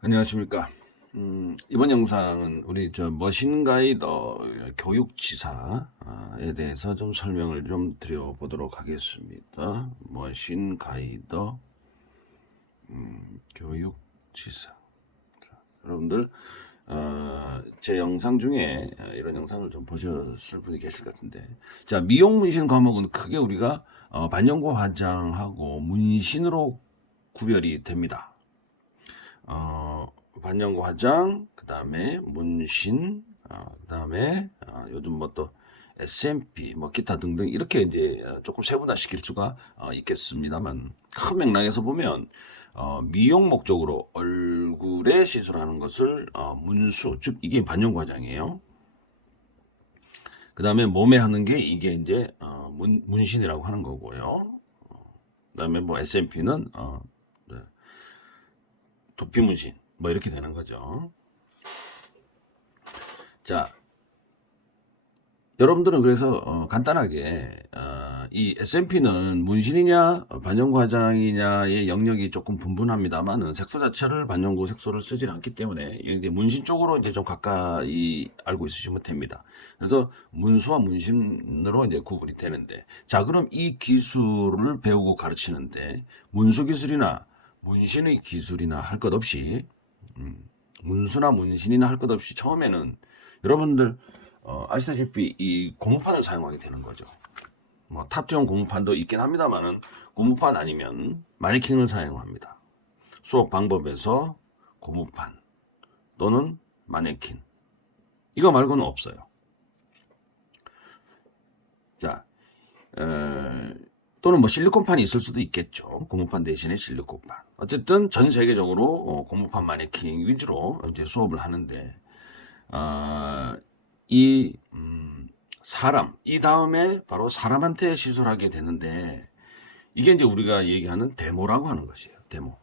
안녕하십니까. 이번 영상은 우리 머신 가이더 교육지사에 대해서 좀 설명을 좀 드려보도록 하겠습니다. 머신 가이더 교육지사. 자, 여러분들 제 영상 중에 이런 영상을 좀 보셨을 분이 계실 것 같은데, 자, 미용 문신 과목은 크게 우리가 반영고 화장하고 문신으로 구별이 됩니다. 반영고 화장, 그 다음에 문신, 그 다음에 요즘 뭐 또 SMP, 뭐 기타 등등 이렇게 이제 조금 세분화시킬 수가 있겠습니다만, 큰 맥락에서 보면 미용 목적으로 얼굴에 시술하는 것을 문수, 즉 이게 반영고 화장이에요. 그 다음에 몸에 하는 게 이게 이제 문신이라고 하는 거고요. 그 다음에 뭐 SMP는 두피 문신 뭐 이렇게 되는 거죠. 자, 여러분들은 그래서 간단하게 이 S&P는 문신이냐 반영구 화장이냐의 영역이 조금 분분합니다만은 색소 자체를 반영구 색소를 쓰지 않기 때문에 이제 문신 쪽으로 이제 좀 가까이 알고 있으시면 됩니다. 그래서 문수와 문신으로 이제 구분이 되는데, 자, 그럼 이 기술을 배우고 가르치는데 문수 기술이나 문신의 기술이나 할 것 없이 문수나 문신이나 할 것 없이 처음에는 여러분들 아시다시피 이 고무판을 사용하게 되는 거죠. 뭐 탑재용 고무판도 있긴 합니다만은 고무판 아니면 마네킹을 사용합니다. 수업 방법에서 고무판 또는 마네킹, 이거 말고는 없어요. 자, 또는 뭐 실리콘판이 있을 수도 있겠죠. 고무판 대신에 실리콘판. 어쨌든 전 세계적으로 고무판 마네킹 위주로 이제 수업을 하는데, 이 사람, 이 다음에 바로 사람한테 시술하게 되는데, 이게 이제 우리가 얘기하는 데모라고 하는 것이에요. 데모.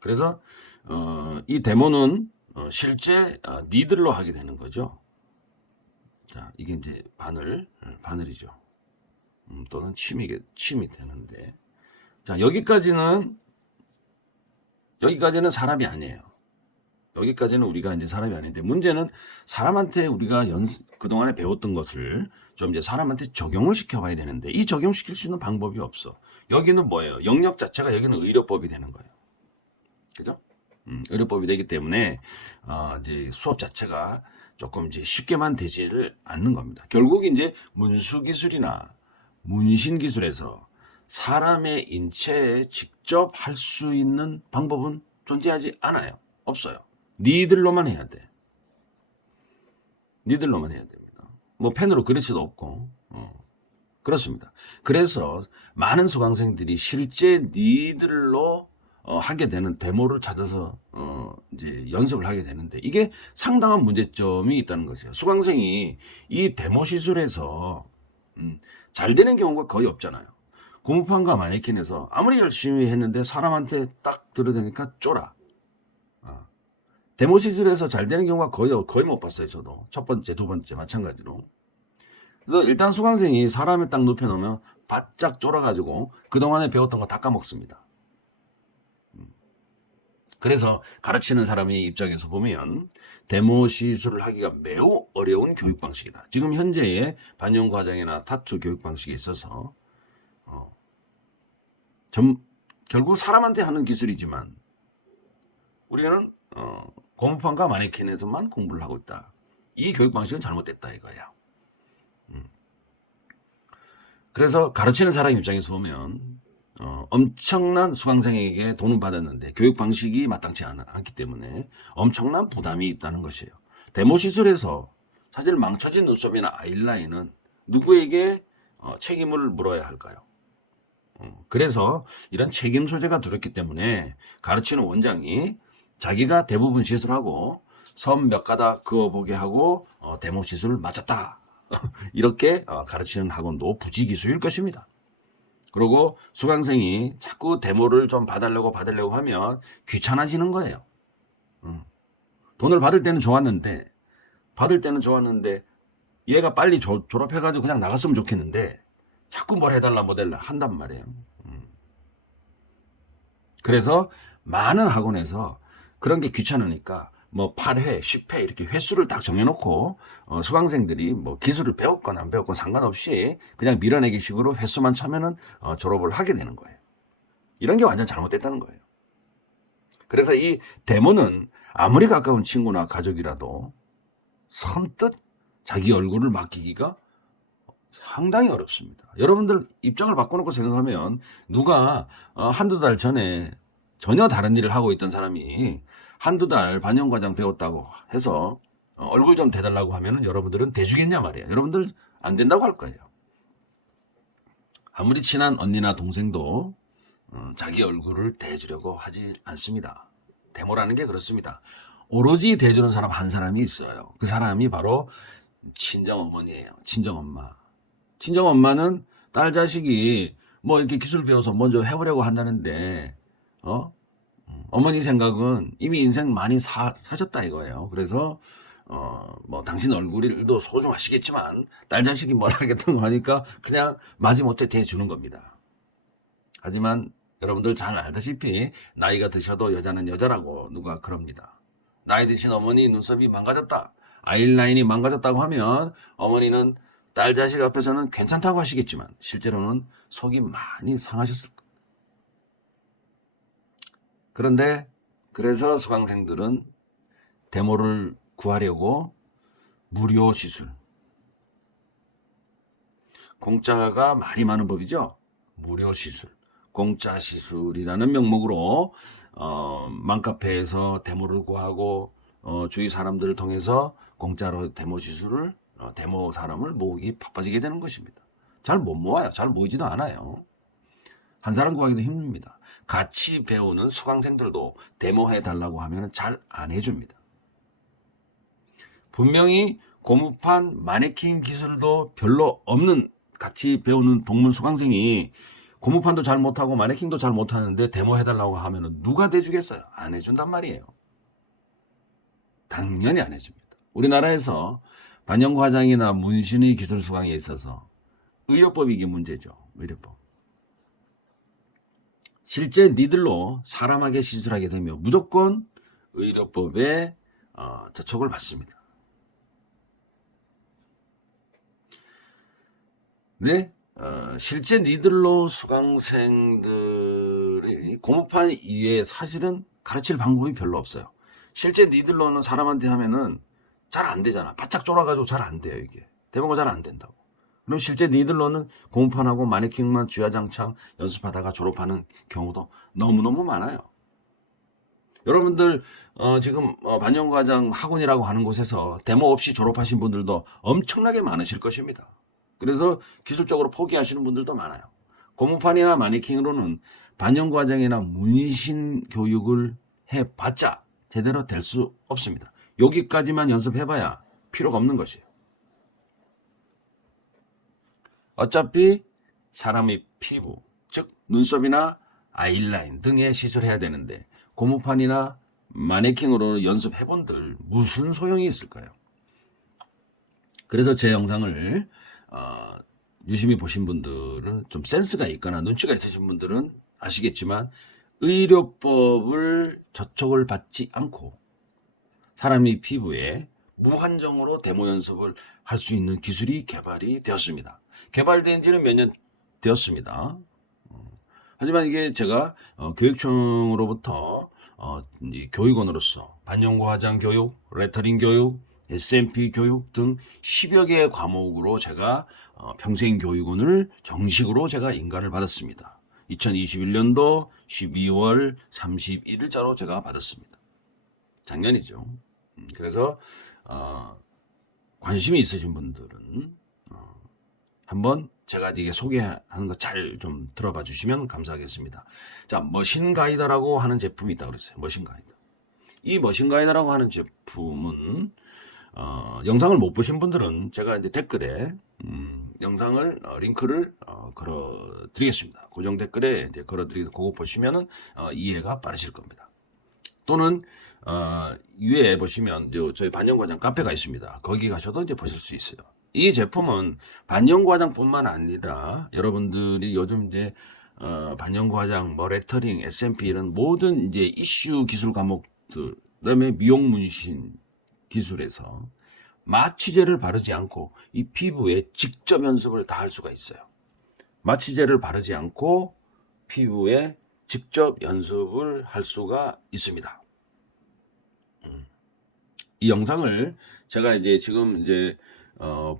그래서 이 데모는 실제 니들로 하게 되는 거죠. 자, 이게 이제 바늘이죠. 또는 침이 되는데, 자, 여기까지는 사람이 아니에요. 여기까지는 우리가 이제 사람이 아닌데, 문제는 사람한테 우리가 그동안에 배웠던 것을 좀 이제 사람한테 적용을 시켜봐야 되는데, 이 적용시킬 수 있는 방법이 없어. 여기는 뭐예요? 영역 자체가 여기는 의료법이 되는 거예요. 그죠? 의료법이 되기 때문에 이제 수업 자체가 조금 이제 쉽게만 되지를 않는 겁니다. 결국 이제 문수 기술이나 문신 기술에서 사람의 인체에 직접 할 수 있는 방법은 존재하지 않아요. 없어요. 니들로만 해야 돼. 니들로만 해야 됩니다. 뭐 펜으로 그릴 수도 없고. 그렇습니다. 그래서 많은 수강생들이 실제 니들로 하게 되는 데모를 찾아서 이제 연습을 하게 되는데, 이게 상당한 문제점이 있다는 것이에요. 수강생이 이 데모 시술에서 잘 되는 경우가 거의 없잖아요. 고무판과 마네킹에서 아무리 열심히 했는데 사람한테 딱 들어대니까 쫄아. 데모 시술에서 잘 되는 경우가 거의 못 봤어요. 저도 첫 번째, 두 번째 마찬가지로. 그래서 일단 수강생이 사람을 딱 눕혀놓으면 바짝 쫄아가지고 그동안에 배웠던 거 다 까먹습니다. 그래서 가르치는 사람의 입장에서 보면 데모 시술을 하기가 매우 어려운 교육 방식이다. 지금 현재의 반영 과정이나 타투 교육 방식에 있어서 결국 사람한테 하는 기술이지만 우리는 고무판과 마네킹에서만 공부를 하고 있다. 이 교육 방식은 잘못됐다 이거야. 그래서 가르치는 사람 입장에서 보면 엄청난 수강생에게 돈을 받았는데 교육 방식이 마땅치 않기 때문에 엄청난 부담이 있다는 것이에요. 데모 시술에서 사실 망쳐진 눈썹이나 아이라인은 누구에게 책임을 물어야 할까요? 그래서 이런 책임 소재가 두렵기 때문에 가르치는 원장이 자기가 대부분 시술하고 선 몇 가닥 그어보게 하고 데모 시술을 마쳤다. 이렇게 가르치는 학원도 부지기수일 것입니다. 그리고 수강생이 자꾸 데모를 좀 봐달라고 하면 귀찮아지는 거예요. 돈을 받을 때는 좋았는데 얘가 빨리 졸업해가지고 그냥 나갔으면 좋겠는데 자꾸 뭘 해달라 한단 말이에요. 그래서 많은 학원에서 그런 게 귀찮으니까 뭐 8회, 10회 이렇게 횟수를 딱 정해놓고 수강생들이 뭐 기술을 배웠건 안 배웠건 상관없이 그냥 밀어내기 식으로 횟수만 차면은 졸업을 하게 되는 거예요. 이런 게 완전 잘못됐다는 거예요. 그래서 이 데모는 아무리 가까운 친구나 가족이라도 선뜻 자기 얼굴을 맡기기가 상당히 어렵습니다. 여러분들 입장을 바꿔놓고 생각하면 누가 한두 달 전에 전혀 다른 일을 하고 있던 사람이 한두 달 반영과장 배웠다고 해서 얼굴 좀 대달라고 하면 여러분들은 대주겠냐 말이에요. 여러분들 안 된다고 할 거예요. 아무리 친한 언니나 동생도 자기 얼굴을 대주려고 하지 않습니다. 데모라는 게 그렇습니다. 오로지 대주는 사람 한 사람이 있어요. 그 사람이 바로 친정어머니예요. 친정엄마. 친정엄마는 딸 자식이 뭐 이렇게 기술 배워서 먼저 해보려고 한다는데 어머니 생각은 이미 인생 많이 사셨다 이거예요. 그래서 뭐 당신 얼굴도 소중하시겠지만 딸 자식이 뭘 하겠다는 거 하니까 그냥 마지못해 대주는 겁니다. 하지만 여러분들 잘 알다시피 나이가 드셔도 여자는 여자라고 누가 그럽니다. 나이 드신 어머니 눈썹이 망가졌다, 아이라인이 망가졌다고 하면 어머니는 딸 자식 앞에서는 괜찮다고 하시겠지만 실제로는 속이 많이 상하셨을 거예요. 그런데 그래서 수강생들은 데모를 구하려고 무료 시술, 공짜가 말이 많은 법이죠. 무료 시술, 공짜 시술이라는 명목으로 맘카페에서 데모를 구하고 주위 사람들을 통해서 공짜로 데모 시술을 데모 사람을 모으기 바빠지게 되는 것입니다. 잘 못 모아요. 잘 모이지도 않아요. 한 사람 구하기도 힘듭니다. 같이 배우는 수강생들도 데모해 달라고 하면 잘 안 해줍니다. 분명히 고무판 마네킹 기술도 별로 없는 같이 배우는 동문 수강생이 고무판도 잘 못하고 마네킹도 잘 못하는데 데모 해달라고 하면 누가 대주겠어요? 안 해준단 말이에요. 당연히 안 해줍니다. 우리나라에서 반영과장이나 문신의 기술 수강에 있어서 의료법이 이게 문제죠. 의료법. 실제 니들로 사람에게 시술하게 되면 무조건 의료법에 저촉을 받습니다. 네, 실제 니들로 수강생들이 고무판 이외에 사실은 가르칠 방법이 별로 없어요. 실제 니들로는 사람한테 하면은 잘 안 되잖아. 바짝 쫄아가지고 잘 안 돼요, 이게. 데모가 잘 안 된다고. 그럼 실제 니들로는 고무판하고 마네킹만 쥐야장창 연습하다가 졸업하는 경우도 너무너무 많아요. 여러분들 지금 반영과장 학원이라고 하는 곳에서 데모 없이 졸업하신 분들도 엄청나게 많으실 것입니다. 그래서 기술적으로 포기하시는 분들도 많아요. 고무판이나 마네킹으로는 반영과장이나 문신 교육을 해봤자 제대로 될 수 없습니다. 여기까지만 연습해봐야 필요가 없는 것이에요. 어차피 사람의 피부, 즉 눈썹이나 아이라인 등에 시술해야 되는데 고무판이나 마네킹으로 연습해본들 무슨 소용이 있을까요? 그래서 제 영상을 유심히 보신 분들은 좀 센스가 있거나 눈치가 있으신 분들은 아시겠지만 의료법을 저촉을 받지 않고 사람의 피부에 무한정으로 데모 연습을 할 수 있는 기술이 개발이 되었습니다. 개발된 지는 몇 년 되었습니다. 하지만 이게 제가 교육청으로부터 교육원으로서 반영과장 교육, 레터링 교육, SMP 교육 등 10여 개의 과목으로 제가 평생교육원을 정식으로 제가 인가를 받았습니다. 2021년도 12월 31일자로 제가 받았습니다. 작년이죠. 그래서 관심이 있으신 분들은 한번 제가 이게 소개하는 거 잘 좀 들어봐 주시면 감사하겠습니다. 자, 머신가이더라고 하는 제품이 있다고 그랬어요. 머신가이더. 이 머신가이더라고 하는 제품은 영상을 못 보신 분들은 제가 이제 댓글에 영상을 링크를 걸어 드리겠습니다. 고정 댓글에 이제 걸어 드리고 그거 보시면은 이해가 빠르실 겁니다. 또는 위에 보시면 저희 반영과장 카페가 있습니다. 거기 가셔도 이제 보실 수 있어요. 이 제품은 반영과장뿐만 아니라 여러분들이 요즘 이제 반영구 화장, 뭐 레터링, SMP 이런 모든 이제 이슈 기술 과목들, 그다음에 미용 문신 기술에서 마취제를 바르지 않고 이 피부에 직접 연습을 다 할 수가 있어요. 마취제를 바르지 않고 피부에 직접 연습을 할 수가 있습니다. 이 영상을 제가 이제 지금 이제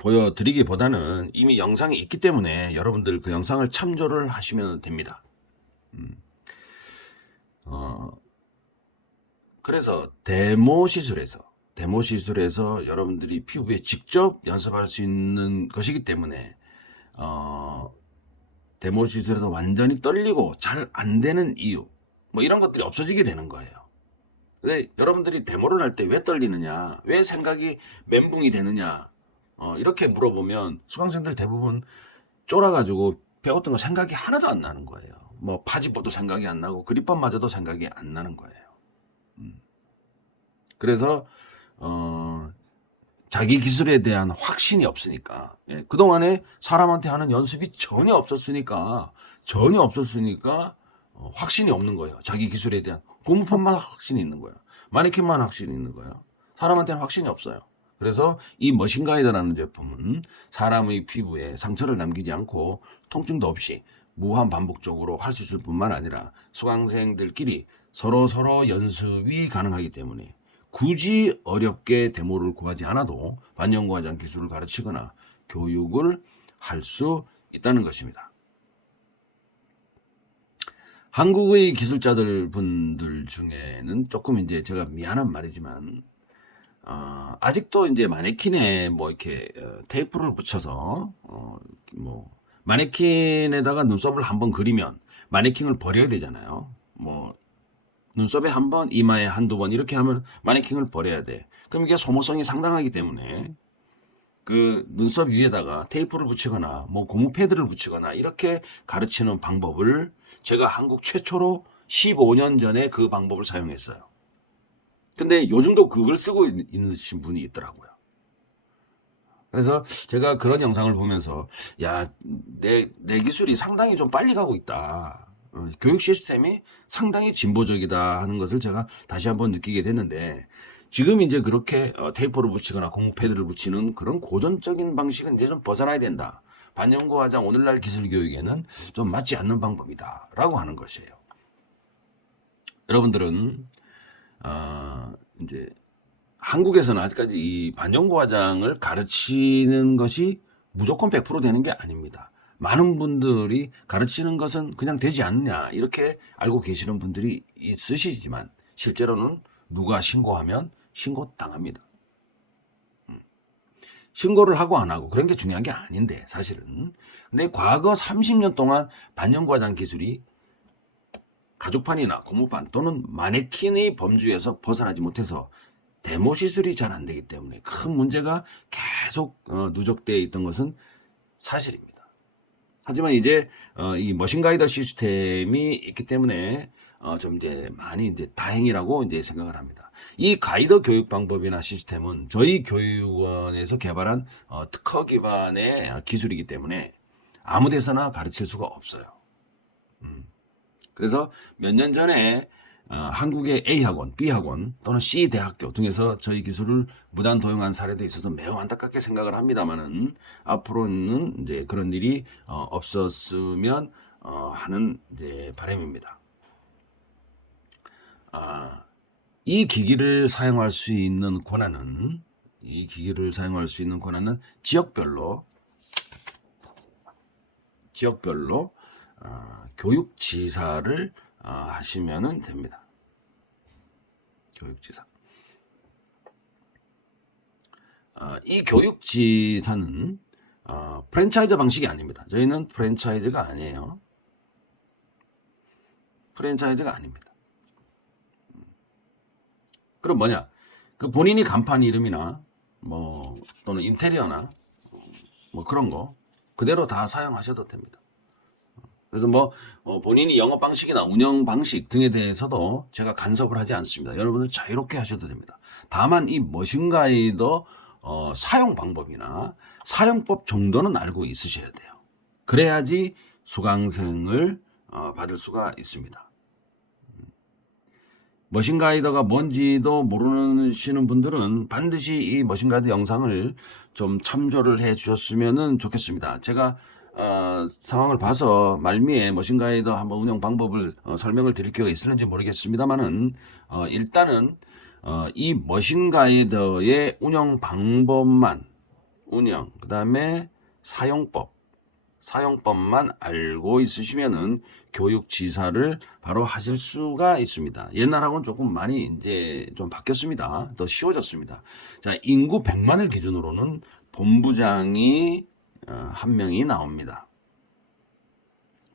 보여드리기보다는 이미 영상이 있기 때문에 여러분들 그 영상을 참조를 하시면 됩니다. 그래서 데모 시술에서 여러분들이 피부에 직접 연습할 수 있는 것이기 때문에 데모 시술에서 완전히 떨리고 잘 안 되는 이유 뭐 이런 것들이 없어지게 되는 거예요. 근데 여러분들이 데모를 할 때 왜 떨리느냐, 왜 생각이 멘붕이 되느냐, 이렇게 물어보면 수강생들 대부분 쫄아가지고 배웠던 거 생각이 하나도 안 나는 거예요. 뭐 파지법도 생각이 안 나고 그립법마저도 생각이 안 나는 거예요. 그래서 자기 기술에 대한 확신이 없으니까, 그동안에 사람한테 하는 연습이 전혀 없었으니까 확신이 없는 거예요. 자기 기술에 대한 고무판만 확신이 있는 거예요. 마네킹만 확신이 있는 거예요. 사람한테는 확신이 없어요. 그래서 이 머신가이더라는 제품은 사람의 피부에 상처를 남기지 않고 통증도 없이 무한 반복적으로 할 수 있을 뿐만 아니라 수강생들끼리 서로 연습이 가능하기 때문에 굳이 어렵게 데모를 구하지 않아도 반영구 화장 기술을 가르치거나 교육을 할 수 있다는 것입니다. 한국의 기술자들 분들 중에는 조금 이제 제가 미안한 말이지만 아직도 이제 마네킹에 뭐 이렇게 테이프를 붙여서 뭐 마네킹에다가 눈썹을 한번 그리면 마네킹을 버려야 되잖아요. 뭐 눈썹에 한 번, 이마에 한두 번 이렇게 하면 마네킹을 버려야 돼. 그럼 이게 소모성이 상당하기 때문에 그 눈썹 위에다가 테이프를 붙이거나 뭐 고무 패드를 붙이거나 이렇게 가르치는 방법을 제가 한국 최초로 15년 전에 그 방법을 사용했어요. 근데 요즘도 그걸 쓰고 있는 분이 있더라고요. 그래서 제가 그런 영상을 보면서 야, 내 기술이 상당히 좀 빨리 가고 있다. 교육 시스템이 상당히 진보적이다 하는 것을 제가 다시 한번 느끼게 됐는데, 지금 이제 그렇게 테이프를 붙이거나 고무 패드를 붙이는 그런 고전적인 방식은 이제 좀 벗어나야 된다. 반영구 화장 오늘날 기술 교육에는 좀 맞지 않는 방법이다 라고 하는 것이에요. 여러분들은 이제 한국에서는 아직까지 이 반영구 화장을 가르치는 것이 무조건 100% 되는 게 아닙니다. 많은 분들이 가르치는 것은 그냥 되지 않느냐 이렇게 알고 계시는 분들이 있으시지만 실제로는 누가 신고하면 신고당합니다. 신고를 하고 안 하고 그런 게 중요한 게 아닌데 사실은. 근데 과거 30년 동안 반영구 화장 기술이 가죽판이나 고무판 또는 마네킹의 범주에서 벗어나지 못해서 데모 시술이 잘 안 되기 때문에 큰 문제가 계속 누적되어 있던 것은 사실입니다. 하지만 이제 이 머신 가이더 시스템이 있기 때문에 좀 이제 많이 이제 다행이라고 이제 생각을 합니다. 이 가이더 교육 방법이나 시스템은 저희 교육원에서 개발한 특허 기반의 기술이기 때문에 아무 데서나 가르칠 수가 없어요. 그래서 몇 년 전에 한국의 A학원, B학원 또는 C대학교 등에서 저희 기술을 무단 도용한 사례도 있어서 매우 안타깝게 생각을 합니다만은 앞으로는 이제 그런 일이 없었으면 하는 이제 바람입니다. 이 기기를 사용할 수 있는 권한은 지역별로 교육지사를 하시면 됩니다. 교육지사. 이 교육지사는 프랜차이즈 방식이 아닙니다. 저희는 프랜차이즈가 아니에요. 프랜차이즈가 아닙니다. 그럼 뭐냐? 그 본인이 간판 이름이나 뭐 또는 인테리어나 뭐 그런 거 그대로 다 사용하셔도 됩니다. 그래서 뭐 본인이 영업 방식이나 운영 방식 등에 대해서도 제가 간섭을 하지 않습니다. 여러분들 자유롭게 하셔도 됩니다. 다만 이 머신가이더 사용 방법이나 사용법 정도는 알고 있으셔야 돼요. 그래야지 수강생을 받을 수가 있습니다. 머신가이더가 뭔지도 모르시는 분들은 반드시 이 머신가이더 영상을 좀 참조를 해 주셨으면 좋겠습니다. 제가 상황을 봐서 말미에 머신가이더 한번 운영 방법을 설명을 드릴 기회가 있을는지 모르겠습니다만은 일단은 이 머신가이더의 운영 방법만 그 다음에 사용법만 알고 있으시면은 교육지사를 바로 하실 수가 있습니다. 옛날하고는 조금 많이 이제 좀 바뀌었습니다. 더 쉬워졌습니다. 자, 인구 100만을 기준으로는 본부장이 한 명이 나옵니다.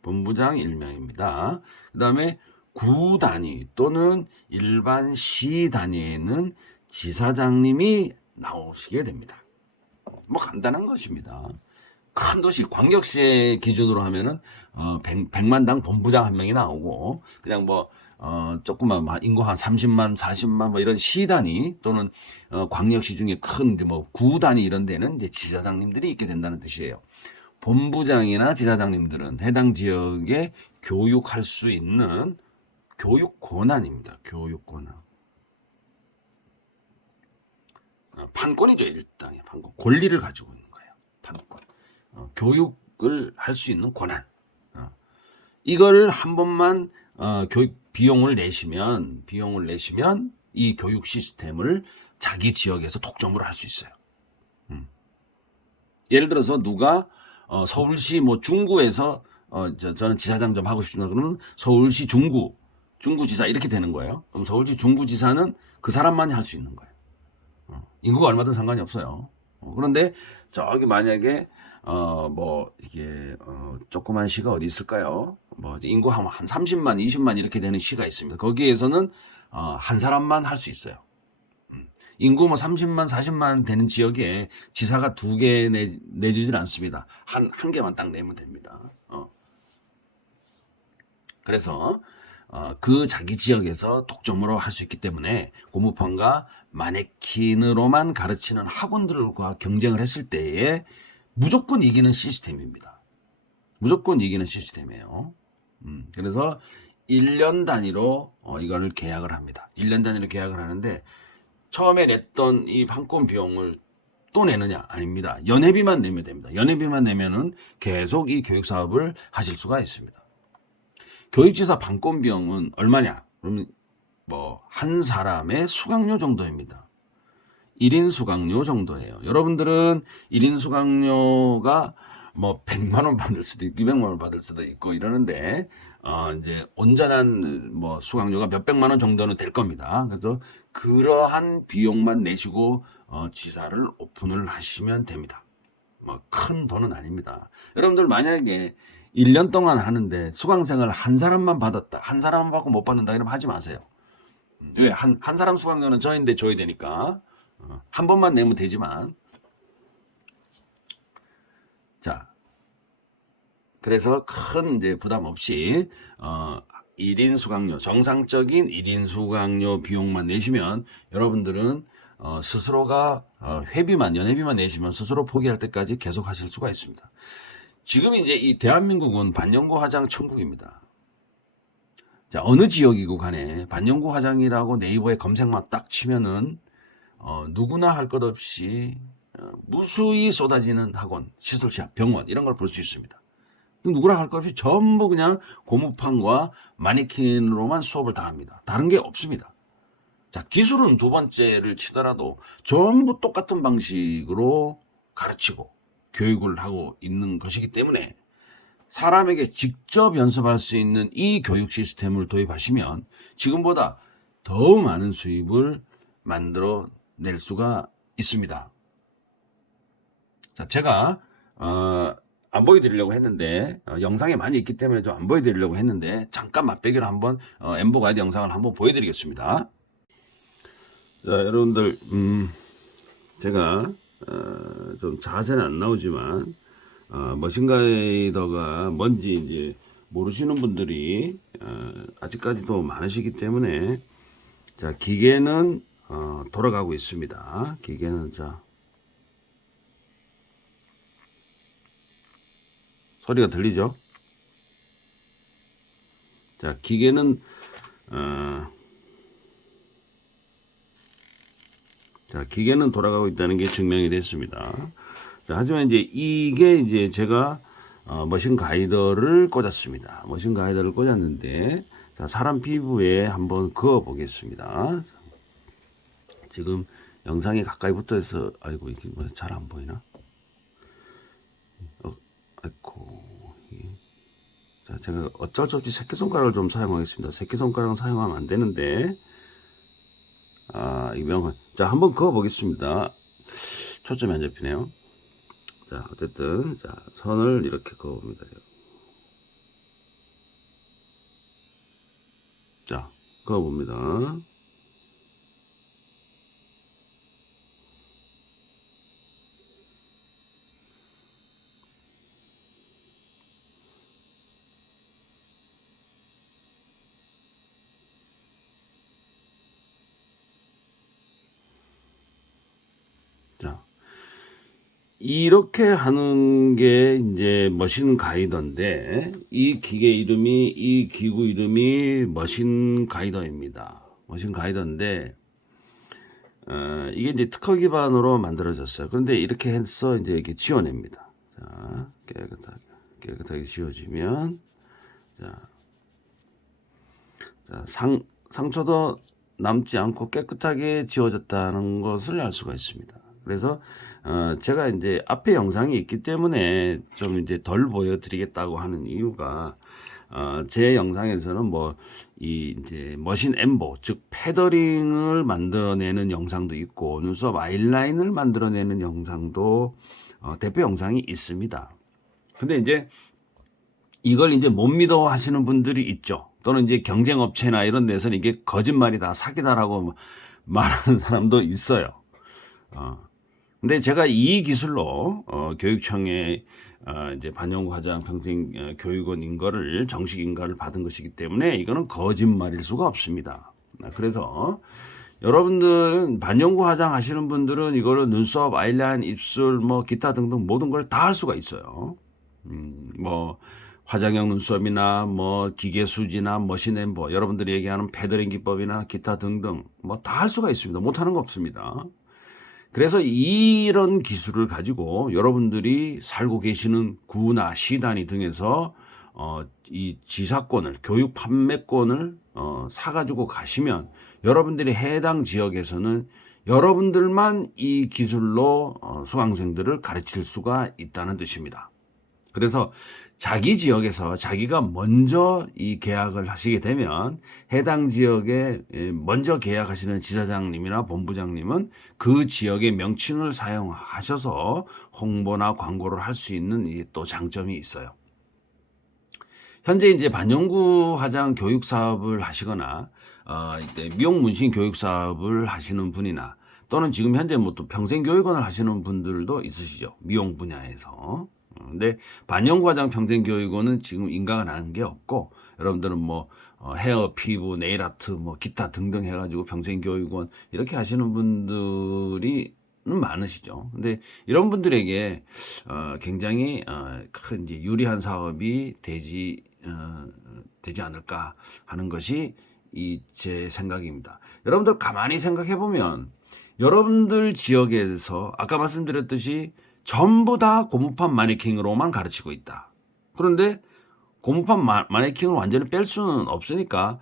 본부장 1명입니다. 그 다음에 구 단위 또는 일반 시 단위에는 지사장님이 나오시게 됩니다. 뭐 간단한 것입니다. 큰 도시 광역시 기준으로 하면은 100만당 본부장 한 명이 나오고 그냥 뭐 조그만 인구 한 30만, 40만 뭐 이런 시 단위 또는 광역시 중에 큰 뭐 구 단위 이런 데는 이제 지사장님들이 있게 된다는 뜻이에요. 본부장이나 지사장님들은 해당 지역에 교육할 수 있는 교육 권한입니다. 교육 권한. 판권이죠. 일당의 판권. 권리를 가지고 있는 거예요. 판권. 교육을 할 수 있는 권한. 이걸 한 번만 교육 비용을 내시면 이 교육 시스템을 자기 지역에서 독점으로 할 수 있어요. 예를 들어서 누가 서울시 뭐 중구에서 저는 지사장 좀 하고 싶습니다. 그러면 서울시 중구지사 이렇게 되는 거예요. 그럼 서울시 중구지사는 그 사람만이 할 수 있는 거예요. 인구가 얼마든 상관이 없어요. 그런데 저기 만약에 뭐 이게 조그만 시가 어디 있을까요? 뭐 인구 한 30만, 20만 이렇게 되는 시가 있습니다. 거기에서는 한 사람만 할 수 있어요. 인구 뭐 30만, 40만 되는 지역에 지사가 2개 내주질 않습니다. 한 개만 딱 내면 됩니다. 그래서 그 자기 지역에서 독점으로 할 수 있기 때문에 고무판과 마네킹으로만 가르치는 학원들과 경쟁을 했을 때에 무조건 이기는 시스템입니다. 무조건 이기는 시스템이에요. 그래서 1년 단위로 이거를 계약을 합니다. 1년 단위로 계약을 하는데 처음에 냈던 이 판권 비용을 또 내느냐? 아닙니다. 연회비만 내면 됩니다. 연회비만 내면은 계속 이 교육 사업을 하실 수가 있습니다. 교육지사 판권 비용은 얼마냐? 그러면 뭐 한 사람의 수강료 정도입니다. 1인 수강료 정도예요. 여러분들은 1인 수강료가 뭐 100만 원 받을 수도 있고 200만 원 받을 수도 있고 이러는데 이제 온전한 뭐 수강료가 몇백만 원 정도는 될 겁니다. 그래서 그러한 비용만 내시고 지사를 오픈을 하시면 됩니다. 뭐 큰 돈은 아닙니다. 여러분들 만약에 1년 동안 하는데 수강생을 한 사람만 받았다. 한 사람만 받고 못 받는다. 이러면 하지 마세요. 왜? 한 사람 수강료는 저인데 줘야 되니까. 한 번만 내면 되지만. 자. 그래서 큰 이제 부담 없이, 1인 수강료, 정상적인 1인 수강료 비용만 내시면 여러분들은 스스로가 연회비만 내시면 스스로 포기할 때까지 계속 하실 수가 있습니다. 지금 이제 이 대한민국은 반영고 화장 천국입니다. 자, 어느 지역이고 간에 반영고 화장이라고 네이버에 검색만 딱 치면은 누구나 할 것 없이 무수히 쏟아지는 학원, 시술샵, 병원 이런 걸 볼 수 있습니다. 누구나 할 것 없이 전부 그냥 고무판과 마네킹으로만 수업을 다 합니다. 다른 게 없습니다. 자, 기술은 두 번째를 치더라도 전부 똑같은 방식으로 가르치고 교육을 하고 있는 것이기 때문에 사람에게 직접 연습할 수 있는 이 교육 시스템을 도입하시면 지금보다 더 많은 수입을 만들어낼 수가 있습니다. 자, 제가 안 보여드리려고 했는데 영상에 많이 있기 때문에 좀 안 보여드리려고 했는데 잠깐 맛배기로 한번 엠보 가이드 영상을 한번 보여드리겠습니다. 자, 여러분들 제가 좀 자세는 안 나오지만 머신가이더가 뭔지 이제 모르시는 분들이 아직까지도 많으시기 때문에 자, 기계는 돌아가고 있습니다. 기계는 자 소리가 들리죠? 자, 기계는 어, 자, 기계는 돌아가고 있다는 게 증명이 됐습니다. 자, 하지만 이제 이게 이제 제가 머신 가이더를 꽂았습니다. 머신 가이더를 꽂았는데, 자, 사람 피부에 한번 그어 보겠습니다. 지금 영상에 가까이 붙어 있어. 아이고, 이게 잘 안 보이나? 아이고. 자, 제가 어쩔 수 없이 새끼손가락을 좀 사용하겠습니다. 새끼손가락은 사용하면 안 되는데, 이 명은. 자, 한번 그어 보겠습니다. 초점이 안 잡히네요. 자, 어쨌든, 자, 선을 이렇게 그어 봅니다. 자, 그어 봅니다. 자, 이렇게 하는 게 이제 머신 가이더인데, 이 기계 이름이, 이 기구 이름이 머신 가이더입니다. 머신 가이더인데, 이게 이제 특허 기반으로 만들어졌어요. 그런데 이렇게 해서 이제 이렇게 지워냅니다. 자, 깨끗하게 지워지면, 자, 상처도 남지 않고 깨끗하게 지워졌다는 것을 알 수가 있습니다. 그래서 제가 이제 앞에 영상이 있기 때문에 좀 이제 덜 보여드리겠다고 하는 이유가, 제 영상에서는 뭐 이 이제 머신 엠보, 즉 패더링을 만들어내는 영상도 있고 눈썹 아이라인을 만들어내는 영상도 대표 영상이 있습니다. 근데 이제 이걸 이제 못 믿어 하시는 분들이 있죠. 또는 이제 경쟁업체나 이런 데서는 이게 거짓말이다, 사기다라고 말하는 사람도 있어요. 어. 근데 제가 이 기술로 교육청에 이제 반영구 화장 평생 교육원 인가를 정식 인가를 받은 것이기 때문에 이거는 거짓말일 수가 없습니다. 그래서 여러분들 반영구 화장 하시는 분들은 이거를 눈썹, 아이라인, 입술, 뭐 기타 등등 모든 걸 다 할 수가 있어요. 뭐 화장형 눈썹이나 뭐 기계 수지나 머신 엠버, 여러분들이 얘기하는 패더링 기법이나 기타 등등 뭐 다 할 수가 있습니다. 못하는 거 없습니다. 그래서 이런 기술을 가지고 여러분들이 살고 계시는 구나 시단위 등에서 이 지사권을, 교육 판매권을 사가지고 가시면 여러분들이 해당 지역에서는 여러분들만 이 기술로 수강생들을 가르칠 수가 있다는 뜻입니다. 그래서 자기 지역에서 자기가 먼저 이 계약을 하시게 되면 해당 지역에 먼저 계약하시는 지사장님이나 본부장님은 그 지역의 명칭을 사용하셔서 홍보나 광고를 할 수 있는 또 장점이 있어요. 현재 이제 반영구 화장 교육 사업을 하시거나 이제 미용 문신 교육 사업을 하시는 분이나 또는 지금 현재 뭐 또 평생 교육원을 하시는 분들도 있으시죠. 미용 분야에서. 근데 반영구 화장 평생 교육원은 지금 인가가 난 게 없고, 여러분들은 뭐 헤어, 피부, 네일 아트, 뭐 기타 등등 해가지고 평생 교육원 이렇게 하시는 분들이 많으시죠. 근데 이런 분들에게 굉장히 큰 이제 유리한 사업이 되지 않을까 하는 것이 제 생각입니다. 여러분들 가만히 생각해 보면 여러분들 지역에서 아까 말씀드렸듯이 전부 다 고무판 마네킹으로만 가르치고 있다. 그런데 고무판 마네킹을 완전히 뺄 수는 없으니까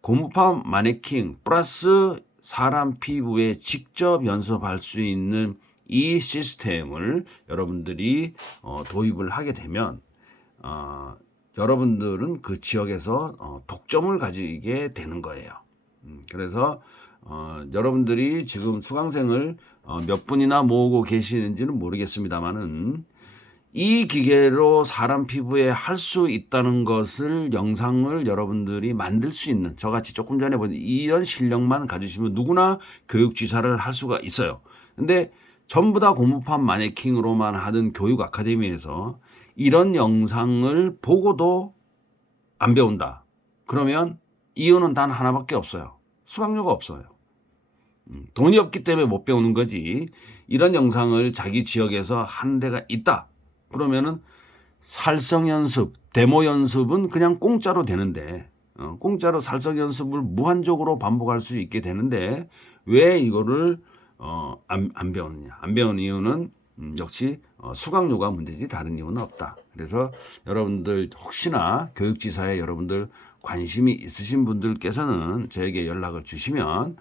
고무판 마네킹 플러스 사람 피부에 직접 연습할 수 있는 이 시스템을 여러분들이 도입을 하게 되면 여러분들은 그 지역에서 독점을 가지게 되는 거예요. 그래서 여러분들이 지금 수강생을 몇 분이나 모으고 계시는지는 모르겠습니다만은 이 기계로 사람 피부에 할 수 있다는 것을 영상을 여러분들이 만들 수 있는, 저같이 조금 전에 본 이런 실력만 가지시면 누구나 교육지사를 할 수가 있어요. 근데 전부 다 고무판 마네킹으로만 하던 교육 아카데미에서 이런 영상을 보고도 안 배운다. 그러면 이유는 단 하나밖에 없어요. 수강료가 없어요. 돈이 없기 때문에 못 배우는 거지. 이런 영상을 자기 지역에서 한 데가 있다. 그러면은 살성 연습, 데모 연습은 그냥 공짜로 되는데 공짜로 살석 연습을 무한적으로 반복할 수 있게 되는데 왜 이거를 안 배우느냐? 안 배운 이유는 역시 수강료가 문제지 다른 이유는 없다. 그래서 여러분들 혹시나 교육지사에 여러분들 관심이 있으신 분들께서는 저에게 연락을 주시면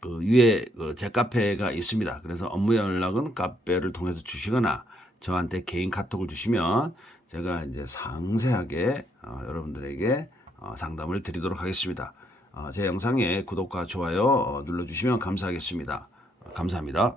그 위에 제 카페가 있습니다. 그래서 업무 연락은 카페를 통해서 주시거나 저한테 개인 카톡을 주시면 제가 이제 상세하게 여러분들에게 상담을 드리도록 하겠습니다. 제 영상에 구독과 좋아요 눌러주시면 감사하겠습니다. 감사합니다.